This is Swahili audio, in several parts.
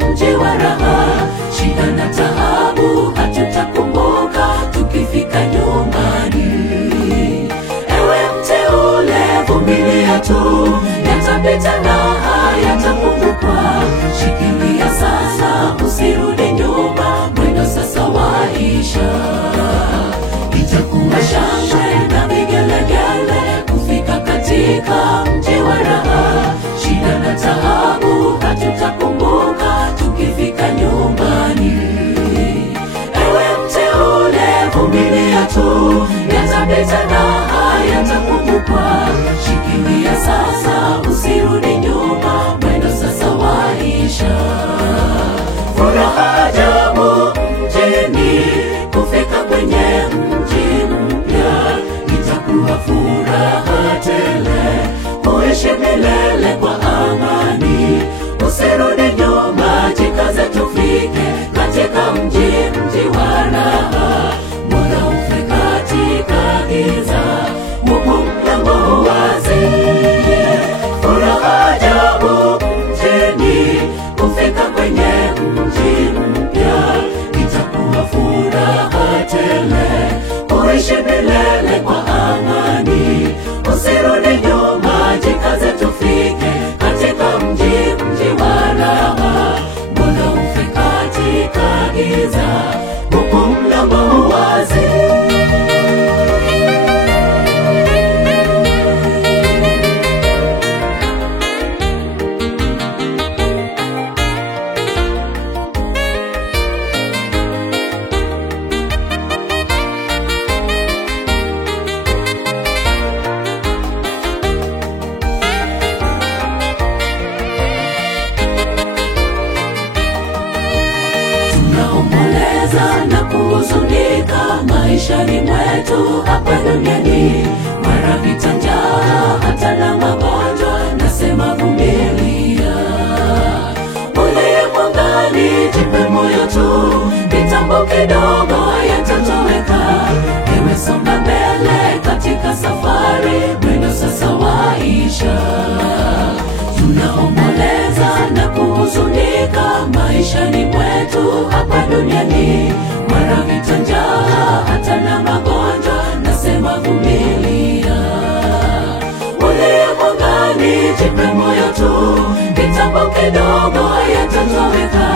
mji wa raha. Shida na taabu hatutakumbuka tukifika nyumbani. Ewe mteule, vumilia tu, yatapita na hayatakumbukwa. Shikilia sasa, usirudi nyuma, mwendo sasa waisha. Itakuwa shangwe na vigelegele kufika katika mji wa raha. Shida na taabu hatutakumbuka tukifika nyumbani. Ewe mteule, vumilia tu, yatapita na hayatakumbukwa. Shikilia sasa, usirudi nyuma, mwendo sasa waisha. Furaha ajabu mjini, kufika kwenye mji mpya. Itakuwa furaha tele, kuishi milele kwa amani. Usirudi nyuma, jikaze tufike katika mji wa raha. Mbona ufe katika giza, Mungu mlango wazi. Furaha ajabu mjini, kufika kwenye mji mpya. Itakuwa furaha tele, kuishi milele kwa amani. Usirudi nyuma, jikaze tufike katika mji wa raha. Mbona ufe katika giza, Mungu mlango wazi. Tunaomboleza na kuhuzunika maishani mwetu hapa duniani. Mara vita, njaa, hata na magonjwa, nasema vumilia. Uliye mwangani, jipe moyo tu, kitambo kidogo yatatoweka. Ewe songa mbele katika safari, mwendo sasa waisha. Tunaomboleza na kuhuzunika maishani mwetu hapa duniani. Mara vita, njaa, hata na magonjwa, nasema vumilia. Uliye mwangani, jipe moyo tu, kitambo kidogo yatatoweka.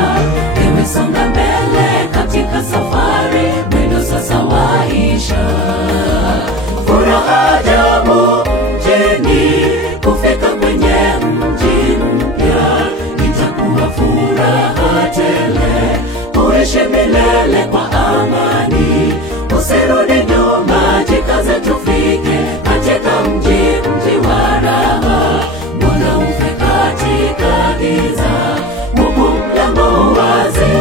Ewe songa mbele katika safari, mwendo sasa waisha. Furaha ajabu mjini, kufika kwenye mji mpya. Itakuwa furaha tele, kuishi milele kwa amani. Usirudi nyuma, jikaze tufike katika mji wa raha. Mbona ufe katika giza, Mungu mlango wazi.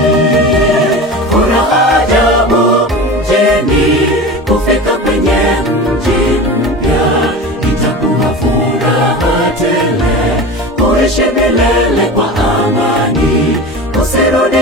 Furaha ajabu mjini, kufika kwenye mji mpya. Itakuwa furaha tele, kuishi milele kwa amani. Usirudi